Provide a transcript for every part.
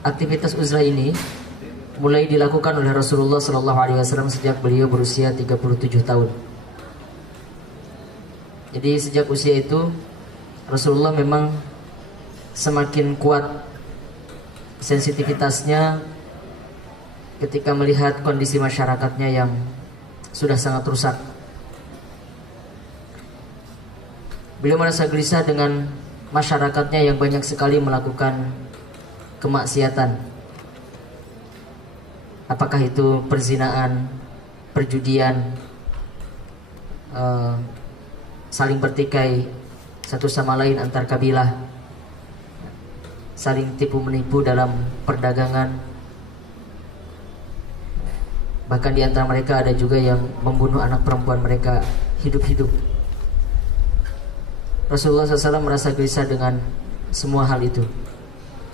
aktivitas uzlah ini mulai dilakukan oleh Rasulullah SAW sejak beliau berusia 37 tahun. Jadi sejak usia itu Rasulullah memang semakin kuat sensitivitasnya ketika melihat kondisi masyarakatnya yang sudah sangat rusak. Beliau merasa gelisah dengan masyarakatnya yang banyak sekali melakukan kemaksiatan. Apakah itu perzinaan, perjudian, saling bertikai satu sama lain antar kabilah, saling tipu menipu dalam perdagangan. Bahkan di antara mereka ada juga yang membunuh anak perempuan mereka hidup-hidup. Rasulullah SAW merasa gelisah dengan semua hal itu,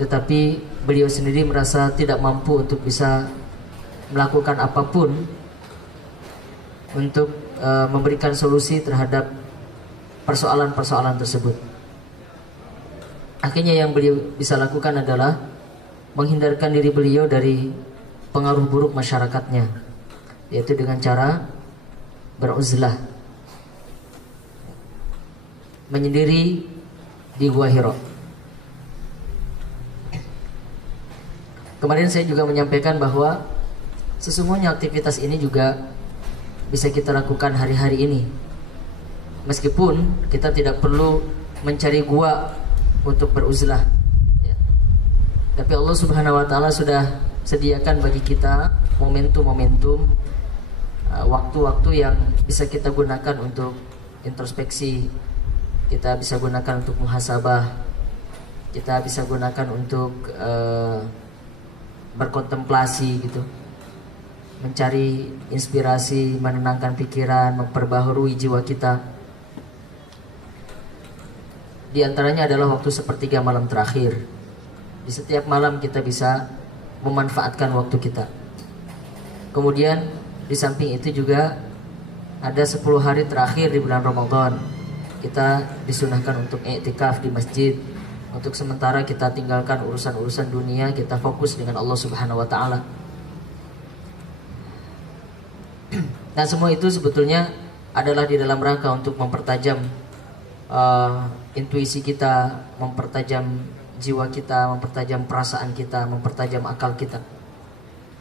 tetapi beliau sendiri merasa tidak mampu untuk bisa melakukan apapun untuk memberikan solusi terhadap persoalan-persoalan tersebut. Akhirnya yang beliau bisa lakukan adalah menghindarkan diri beliau dari pengaruh buruk masyarakatnya, yaitu dengan cara beruzlah, menyendiri di Gua Hira. Kemarin saya juga menyampaikan bahwa sesungguhnya aktivitas ini juga bisa kita lakukan hari-hari ini, meskipun kita tidak perlu mencari gua untuk beruzlah, ya. Tapi Allah Subhanahu Wa Taala sudah sediakan bagi kita momentum-momentum, waktu-waktu yang bisa kita gunakan untuk introspeksi, kita bisa gunakan untuk muhasabah, kita bisa gunakan untuk berkontemplasi gitu, mencari inspirasi, menenangkan pikiran, memperbaharui jiwa kita. Di antaranya adalah waktu sepertiga malam terakhir. Di setiap malam kita bisa memanfaatkan waktu kita. Kemudian di samping itu juga ada 10 hari terakhir di bulan Ramadan. Kita disunahkan untuk i'tikaf di masjid. Untuk sementara kita tinggalkan urusan-urusan dunia, kita fokus dengan Allah Subhanahu Wa Taala. Nah, semua itu sebetulnya adalah di dalam rangka untuk mempertajam intuisi kita, mempertajam jiwa kita, mempertajam perasaan kita, mempertajam akal kita.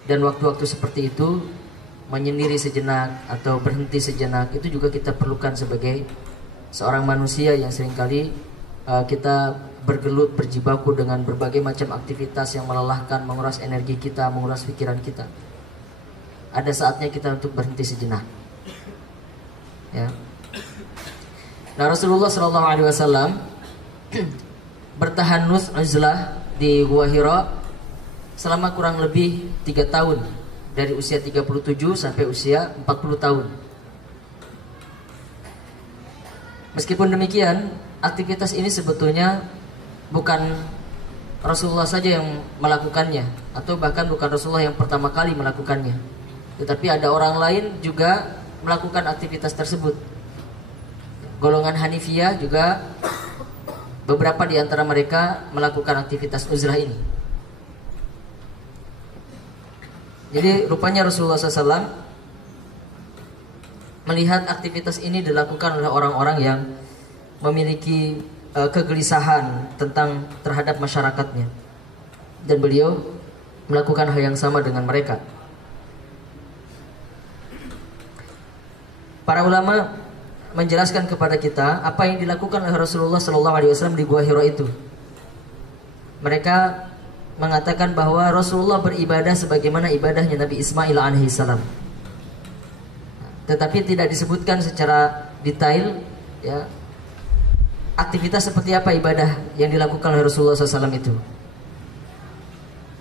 Dan waktu-waktu seperti itu, menyendiri sejenak atau berhenti sejenak, itu juga kita perlukan sebagai seorang manusia yang seringkali kita bergelut, berjibaku dengan berbagai macam aktivitas yang melelahkan, menguras energi kita, menguras pikiran kita. Ada saatnya kita untuk berhenti sejenak, ya. Nah, Rasulullah SAW bertahanus uzlah di Gua Hira selama kurang lebih 3 tahun, dari usia 37 sampai usia 40 tahun. Meskipun demikian, aktivitas ini sebetulnya bukan Rasulullah saja yang melakukannya, atau bahkan bukan Rasulullah yang pertama kali melakukannya, tetapi ada orang lain juga melakukan aktivitas tersebut. Golongan Hanifiyah juga beberapa di antara mereka melakukan aktivitas uzlah ini. Jadi rupanya Rasulullah SAW melihat aktivitas ini dilakukan oleh orang-orang yang memiliki kegelisahan terhadap masyarakatnya, dan beliau melakukan hal yang sama dengan mereka. Para ulama menjelaskan kepada kita apa yang dilakukan oleh Rasulullah SAW di Gua Hira itu. Mereka mengatakan bahwa Rasulullah beribadah sebagaimana ibadahnya Nabi Ismail alaihissalam, tetapi tidak disebutkan secara detail, ya, aktivitas seperti apa ibadah yang dilakukan oleh Rasulullah SAW itu.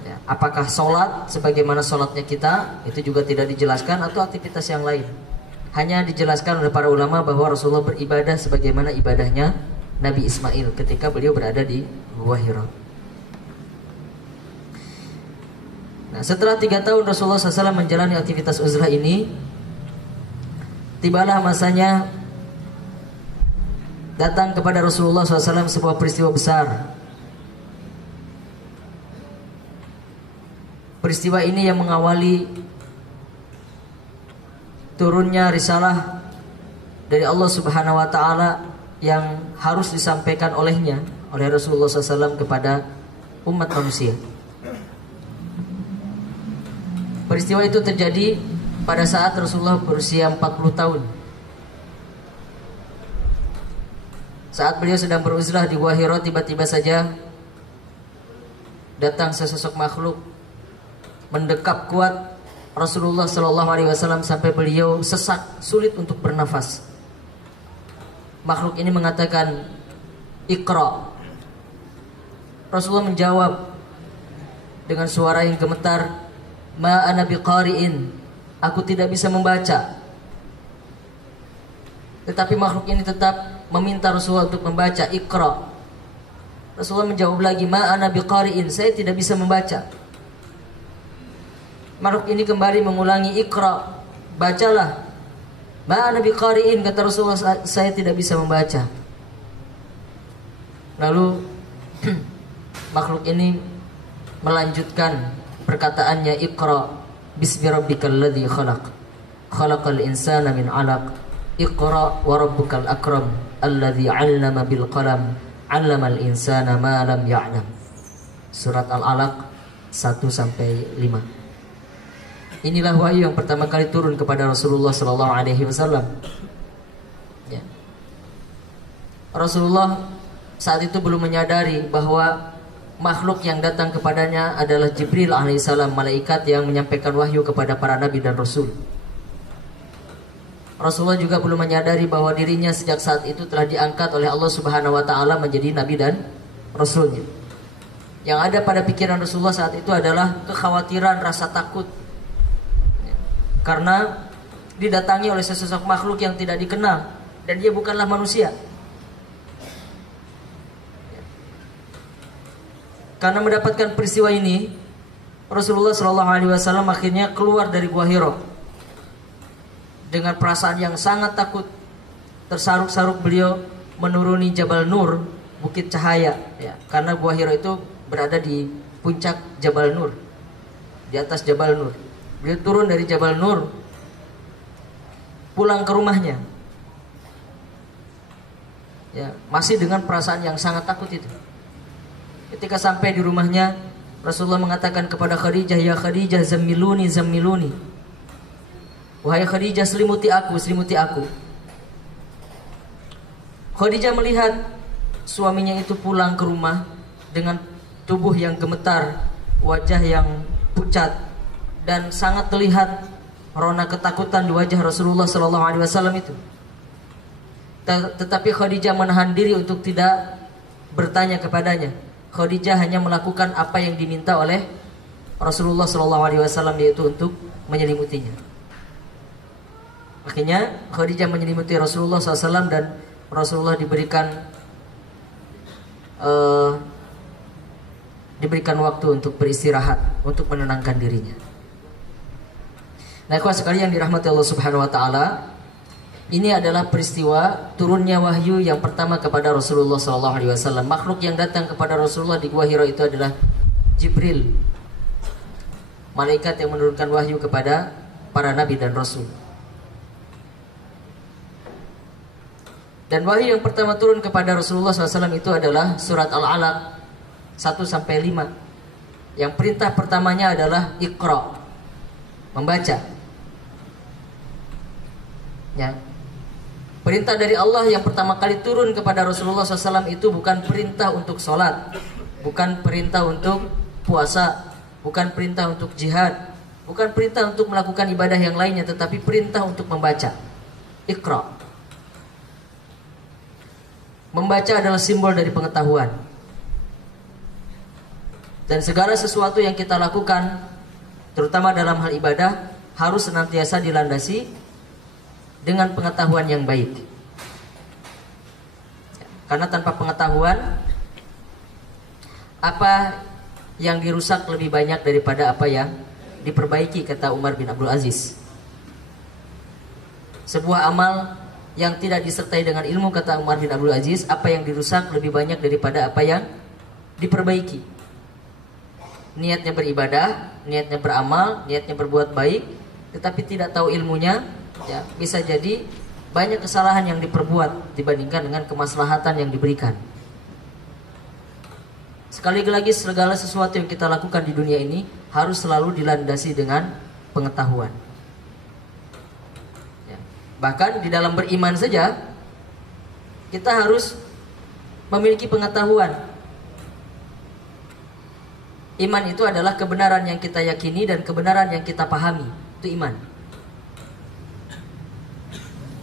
Ya, apakah sholat sebagaimana sholatnya kita, itu juga tidak dijelaskan, atau aktivitas yang lain. Hanya dijelaskan oleh para ulama bahwa Rasulullah beribadah sebagaimana ibadahnya Nabi Ismail ketika beliau berada di Gua Hira. Nah, setelah 3 tahun Rasulullah SAW menjalani aktivitas uzlah ini, tibalah masanya datang kepada Rasulullah SAW sebuah peristiwa besar. peristiwa ini yang mengawali turunnya risalah dari Allah Subhanahu wa taala yang harus disampaikan oleh Rasulullah SAW kepada umat manusia. Peristiwa itu terjadi pada saat Rasulullah berusia 40 tahun. Saat beliau sedang beruzlah di Gua Hira, tiba-tiba saja datang sesosok makhluk mendekap kuat Rasulullah SAW sampai beliau sesak, sulit untuk bernafas. Makhluk ini mengatakan, "Iqra." Rasulullah menjawab dengan suara yang gemetar, "Ma ana biqari'in." Aku tidak bisa membaca. Tetapi makhluk ini tetap meminta Rasulullah untuk membaca, "Iqra." Rasulullah menjawab lagi, "Ma ana biqari'in." Saya tidak bisa membaca. Makhluk ini kembali mengulangi, "Iqra." Bacalah. "Ma ana biqari'in." Kata Rasulullah, saya tidak bisa membaca. Lalu makhluk ini melanjutkan perkataannya, "Iqra bismi rabbikal ladzi khalaq. Khalaqal insana min 'alaq. Iqra wa rabbukal akram alladzi 'allama bil qalam. 'Allamal insana ma lam ya'lam." Surat Al-Alaq 1-5. Inilah wahyu yang pertama kali turun kepada Rasulullah sallallahu alaihi wasallam. Ya. Rasulullah saat itu belum menyadari bahwa makhluk yang datang kepadanya adalah Jibril alaihissalam, malaikat yang menyampaikan wahyu kepada para nabi dan rasul. Rasulullah juga belum menyadari bahwa dirinya sejak saat itu telah diangkat oleh Allah Subhanahu wa taala menjadi nabi dan rasulnya. Yang ada pada pikiran Rasulullah saat itu adalah kekhawatiran, rasa takut, karena didatangi oleh sesosok makhluk yang tidak dikenal dan dia bukanlah manusia. Karena mendapatkan peristiwa ini, Rasulullah SAW akhirnya keluar dari Gua Hira dengan perasaan yang sangat takut. Tersaruk-saruk beliau menuruni Jabal Nur, Bukit Cahaya, ya, karena Gua Hira itu berada di puncak Jabal Nur, di atas Jabal Nur. Beliau turun dari Jabal Nur, pulang ke rumahnya, ya, masih dengan perasaan yang sangat takut itu. Ketika sampai di rumahnya, Rasulullah mengatakan kepada Khadijah, "Ya Khadijah, zammiluni, zammiluni." Wahai Khadijah, selimuti aku, selimuti aku. Khadijah melihat suaminya itu pulang ke rumah dengan tubuh yang gemetar, wajah yang pucat, dan sangat terlihat rona ketakutan di wajah Rasulullah SAW itu. Tetapi Khadijah menahan diri untuk tidak bertanya kepadanya. Khadijah hanya melakukan apa yang diminta oleh Rasulullah SAW, yaitu untuk menyelimutinya. Akhirnya Khadijah menyelimuti Rasulullah SAW dan Rasulullah diberikan waktu untuk beristirahat, untuk menenangkan dirinya. Nah, ikhwan sekalian yang dirahmati Allah Subhanahu wa taala, ini adalah peristiwa turunnya wahyu yang pertama kepada Rasulullah SAW. Makhluk yang datang kepada Rasulullah di Gua Hira itu adalah Jibril, malaikat yang menurunkan wahyu kepada para nabi dan rasul. Dan wahyu yang pertama turun kepada Rasulullah SAW itu adalah surat Al-Alaq 1-5. Yang perintah pertamanya adalah Iqra, membaca. Ya. Perintah dari Allah yang pertama kali turun kepada Rasulullah SAW itu bukan perintah untuk sholat, bukan perintah untuk puasa, bukan perintah untuk jihad, bukan perintah untuk melakukan ibadah yang lainnya, tetapi perintah untuk membaca. Iqra. Membaca adalah simbol dari pengetahuan. Dan segala sesuatu yang kita lakukan, terutama dalam hal ibadah, harus senantiasa dilandasi dengan pengetahuan yang baik. Karena tanpa pengetahuan, apa yang dirusak lebih banyak daripada apa yang diperbaiki, kata Umar bin Abdul Aziz. Sebuah amal yang tidak disertai dengan ilmu, kata Umar bin Abdul Aziz, apa yang dirusak lebih banyak daripada apa yang diperbaiki. niatnya beribadah, niatnya beramal, niatnya berbuat baik, tetapi tidak tahu ilmunya, ya, bisa jadi banyak kesalahan yang diperbuat dibandingkan dengan kemaslahatan yang diberikan. Sekali lagi, segala sesuatu yang kita lakukan di dunia ini harus selalu dilandasi dengan pengetahuan. Ya. Bahkan di dalam beriman saja, kita harus memiliki pengetahuan. Iman itu adalah kebenaran yang kita yakini dan kebenaran yang kita pahami. Itu iman.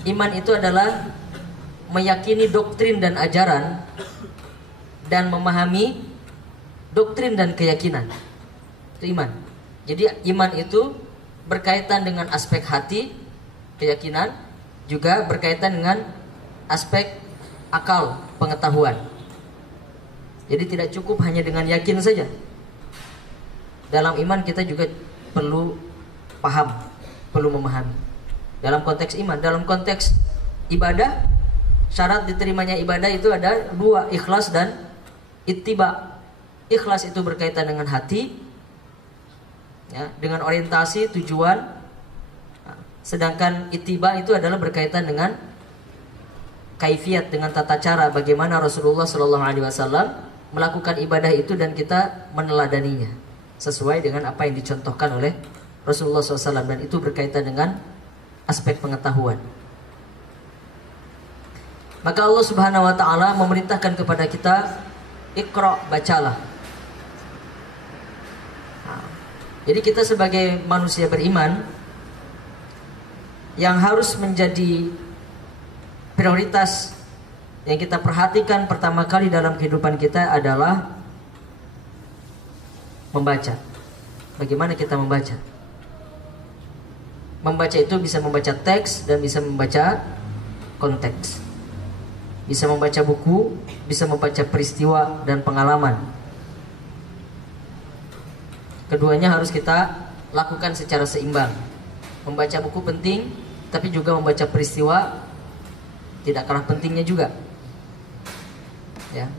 Iman itu adalah meyakini doktrin dan ajaran dan memahami doktrin dan keyakinan. Itu iman. Jadi iman itu berkaitan dengan aspek hati, keyakinan, juga berkaitan dengan aspek akal, pengetahuan. Jadi tidak cukup hanya dengan yakin saja. Dalam iman kita juga perlu paham, perlu memahami. Dalam konteks iman, dalam konteks ibadah, syarat diterimanya ibadah itu ada dua, ikhlas dan ittiba. Ikhlas itu berkaitan dengan hati, ya, dengan orientasi, tujuan. Sedangkan ittiba itu adalah berkaitan dengan kaifiat, dengan tata cara bagaimana Rasulullah SAW melakukan ibadah itu dan kita meneladaninya sesuai dengan apa yang dicontohkan oleh Rasulullah SAW, dan itu berkaitan dengan aspek pengetahuan. Maka Allah Subhanahu wa taala memerintahkan kepada kita, Iqra, bacalah. Jadi kita sebagai manusia beriman yang harus menjadi prioritas yang kita perhatikan pertama kali dalam kehidupan kita adalah membaca. Bagaimana kita membaca? Membaca itu bisa membaca teks dan bisa membaca konteks. Bisa membaca buku, bisa membaca peristiwa dan pengalaman. Keduanya harus kita lakukan secara seimbang. Membaca buku penting, tapi juga membaca peristiwa tidak kalah pentingnya juga. Ya.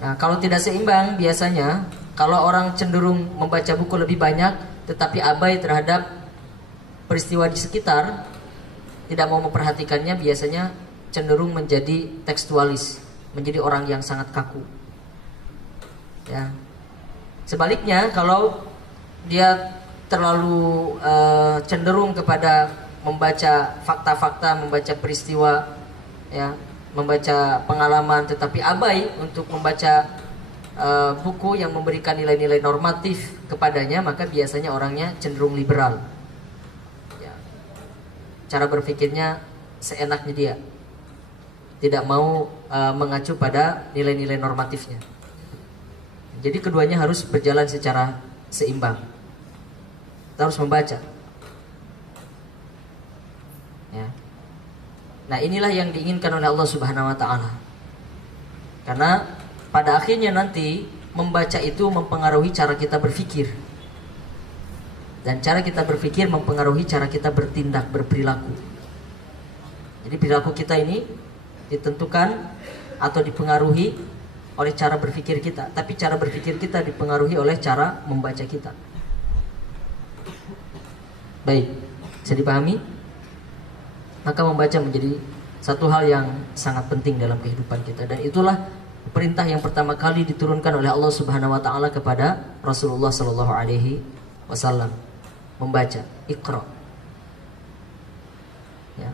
Nah, kalau tidak seimbang, biasanya kalau orang cenderung membaca buku lebih banyak tetapi abai terhadap peristiwa di sekitar, tidak mau memperhatikannya, biasanya cenderung menjadi tekstualis, menjadi orang yang sangat kaku. Ya. Sebaliknya, kalau dia terlalu cenderung kepada membaca fakta-fakta, membaca peristiwa, ya, membaca pengalaman, tetapi abai untuk membaca buku yang memberikan nilai-nilai normatif kepadanya, maka biasanya orangnya cenderung liberal. Ya. Cara berpikirnya seenaknya dia, tidak mau mengacu pada nilai-nilai normatifnya. Jadi keduanya harus berjalan secara seimbang. Kita harus membaca. Ya. Nah, inilah yang diinginkan oleh Allah Subhanahu wa taala. Karena pada akhirnya nanti membaca itu mempengaruhi cara kita berpikir. Dan cara kita berpikir mempengaruhi cara kita bertindak, berperilaku. Jadi perilaku kita ini ditentukan atau dipengaruhi oleh cara berpikir kita, tapi cara berpikir kita dipengaruhi oleh cara membaca kita. Baik, bisa dipahami? Maka membaca menjadi satu hal yang sangat penting dalam kehidupan kita, dan itulah perintah yang pertama kali diturunkan oleh Allah Subhanahu wa taala kepada Rasulullah sallallahu alaihi wasallam, membaca, Iqra. Ya.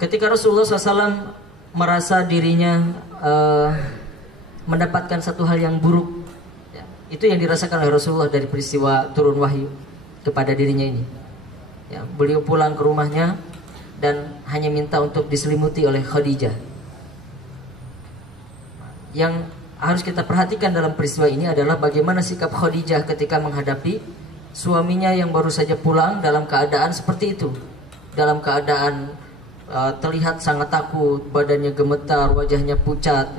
Ketika Rasulullah SAW merasa dirinya mendapatkan satu hal yang buruk, ya, itu yang dirasakan oleh Rasulullah dari peristiwa turun wahyu kepada dirinya ini. Ya, beliau pulang ke rumahnya dan hanya minta untuk diselimuti oleh Khadijah. Yang harus kita perhatikan dalam peristiwa ini adalah bagaimana sikap Khadijah ketika menghadapi suaminya yang baru saja pulang dalam keadaan seperti itu, dalam keadaan terlihat sangat takut, badannya gemetar, wajahnya pucat.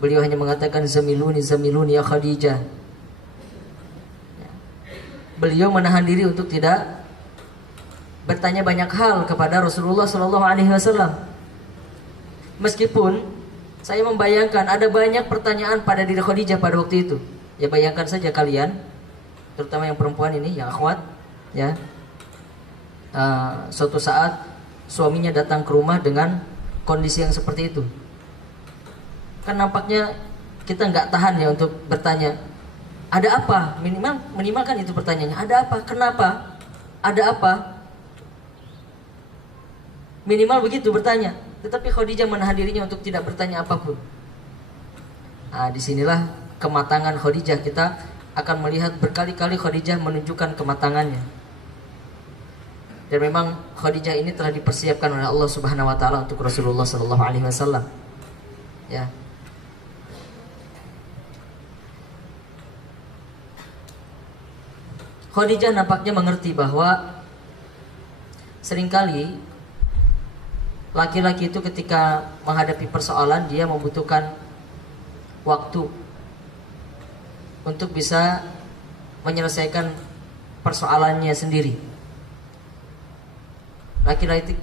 Beliau hanya mengatakan zamiluni, zamiluni ya Khadijah. Beliau menahan diri untuk tidak bertanya banyak hal kepada Rasulullah SAW. Meskipun Saya membayangkan ada banyak pertanyaan pada diri Khadijah pada waktu itu. Ya bayangkan saja kalian, terutama yang perempuan ini, yang akhwat, ya. Suatu saat suaminya datang ke rumah dengan kondisi yang seperti itu. Kan nampaknya kita nggak tahan ya untuk bertanya, ada apa? Minimal kan itu pertanyaannya, ada apa? Kenapa? Ada apa? Minimal begitu bertanya. Tetapi Khadijah menahan dirinya untuk tidak bertanya apapun. Nah, disinilah kematangan Khadijah. Kita akan melihat berkali-kali Khadijah menunjukkan kematangannya. Dan memang Khadijah ini telah dipersiapkan oleh Allah Subhanahu wa taala untuk Rasulullah sallallahu alaihi wasallam. Ya. Khadijah nampaknya mengerti bahwa seringkali laki-laki itu ketika menghadapi persoalan dia membutuhkan waktu untuk bisa menyelesaikan persoalannya sendiri.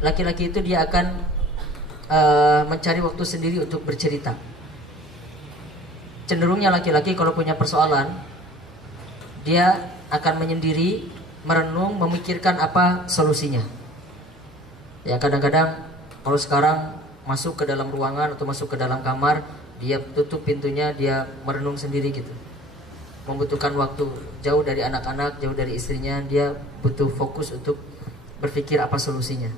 Laki-laki itu dia akan mencari waktu sendiri untuk bercerita. Cenderungnya laki-laki kalau punya persoalan, dia akan menyendiri, merenung, memikirkan apa solusinya. Ya kadang-kadang kalau sekarang masuk ke dalam ruangan atau masuk ke dalam kamar, dia tutup pintunya, dia merenung sendiri gitu. Membutuhkan waktu, jauh dari anak-anak, jauh dari istrinya, dia butuh fokus untuk berpikir apa solusinya.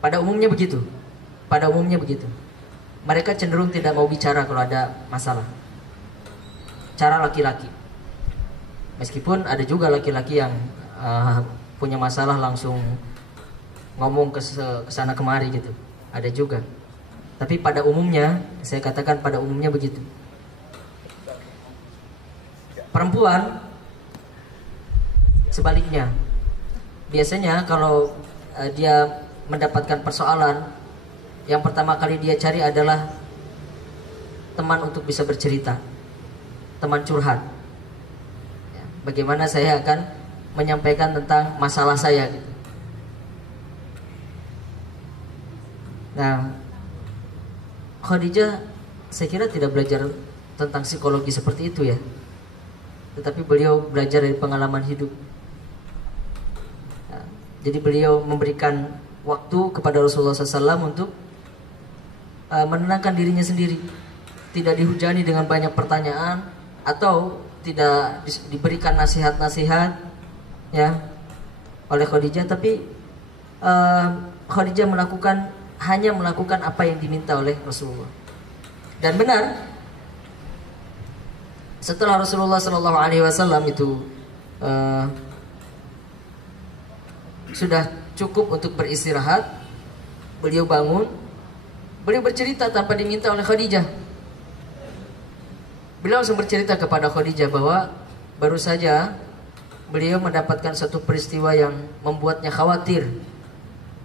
Pada umumnya begitu. Pada umumnya begitu. Mereka cenderung tidak mau bicara kalau ada masalah. Cara laki-laki. Meskipun ada juga laki-laki yang punya masalah langsung ngomong ke sana kemari gitu. Ada juga. Tapi pada umumnya, saya katakan pada umumnya begitu. Perempuan sebaliknya. Biasanya kalau dia mendapatkan persoalan, yang pertama kali dia cari adalah teman untuk bisa bercerita, teman curhat. Ya, bagaimana saya akan menyampaikan tentang masalah saya gitu. Nah, Khadijah saya kira tidak belajar tentang psikologi seperti itu ya, tetapi beliau belajar dari pengalaman hidup. Jadi beliau memberikan waktu kepada Rasulullah SAW untuk menenangkan dirinya sendiri. Tidak dihujani dengan banyak pertanyaan atau tidak diberikan nasihat-nasihat ya oleh Khadijah, tapi Khadijah hanya melakukan apa yang diminta oleh Rasulullah. Dan benar, setelah Rasulullah SAW itu sudah cukup untuk beristirahat, beliau bangun, beliau bercerita tanpa diminta oleh Khadijah. Beliau langsung bercerita kepada Khadijah bahwa baru saja beliau mendapatkan satu peristiwa yang membuatnya khawatir.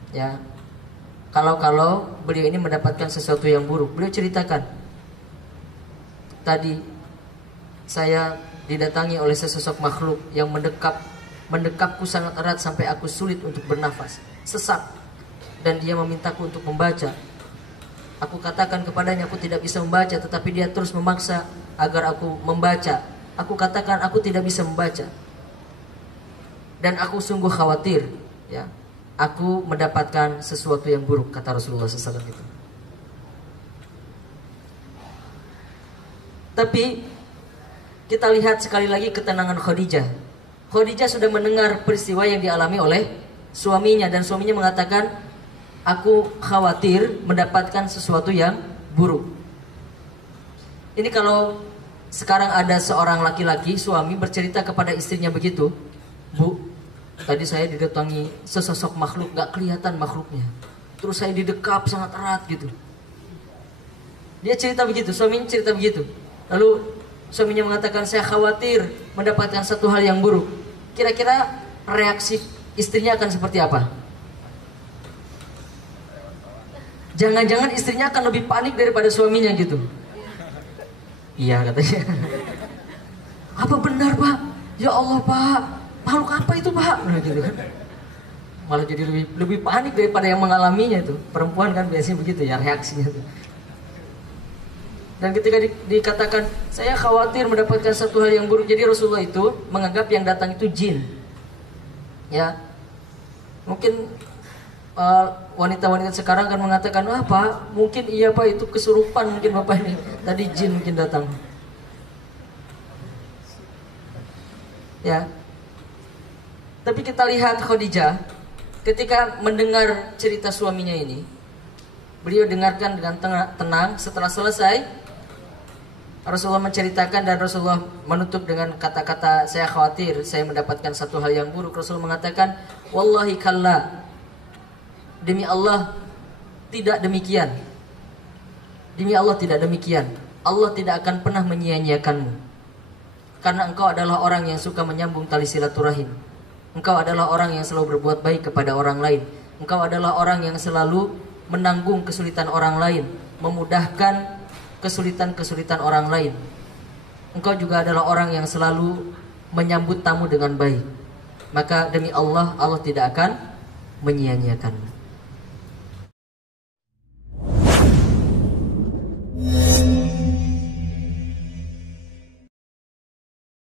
Ya, kalau beliau ini mendapatkan sesuatu yang buruk. Beliau ceritakan, tadi saya didatangi oleh sesosok makhluk yang mendekapku sangat erat sampai aku sulit untuk bernafas, sesak, dan dia memintaku untuk membaca. Aku katakan kepadanya aku tidak bisa membaca, tetapi dia terus memaksa agar aku membaca. Aku katakan aku tidak bisa membaca, dan aku sungguh khawatir ya, aku mendapatkan sesuatu yang buruk, kata Rasulullah SAW itu. Tapi kita lihat sekali lagi ketenangan Khadijah. Khadijah sudah mendengar peristiwa yang dialami oleh suaminya, dan suaminya mengatakan, aku khawatir mendapatkan sesuatu yang buruk. Ini kalau sekarang ada seorang laki-laki, suami bercerita kepada istrinya begitu, Bu, tadi saya didatangi sesosok makhluk, gak kelihatan makhluknya, terus saya didekap sangat erat gitu. Dia cerita begitu, suaminya cerita begitu. Lalu suaminya mengatakan, saya khawatir mendapatkan satu hal yang buruk. Kira-kira reaksi istrinya akan seperti apa? Jangan-jangan istrinya akan lebih panik daripada suaminya gitu. Iya katanya. Apa benar Pak? Ya Allah Pak, makhluk apa itu Pak? Nah, gitu kan. malah jadi lebih panik daripada yang mengalaminya itu. Perempuan kan biasanya begitu ya reaksinya tuh. Dan ketika dikatakan saya khawatir mendapatkan satu hal yang buruk, jadi Rasulullah itu menganggap yang datang itu jin. Ya, mungkin wanita-wanita sekarang kan mengatakan, wah Pak, mungkin iya Pak, itu kesurupan mungkin Bapak ini, tadi jin mungkin datang. Ya, tapi kita lihat Khadijah ketika mendengar cerita suaminya ini, beliau dengarkan dengan tenang. Setelah selesai, Rasulullah menceritakan dan Rasulullah menutup dengan kata-kata, saya khawatir saya mendapatkan satu hal yang buruk. Rasulullah mengatakan, wallahi kalla, demi Allah tidak demikian. Demi Allah tidak demikian. Allah tidak akan pernah menyia-nyiakanmu, karena engkau adalah orang yang suka menyambung tali silaturahim. Engkau adalah orang yang selalu berbuat baik kepada orang lain. Engkau adalah orang yang selalu menanggung kesulitan orang lain, memudahkan kesulitan-kesulitan orang lain. Engkau juga adalah orang yang selalu menyambut tamu dengan baik. Maka demi Allah, Allah tidak akan menyia-nyiakanmu.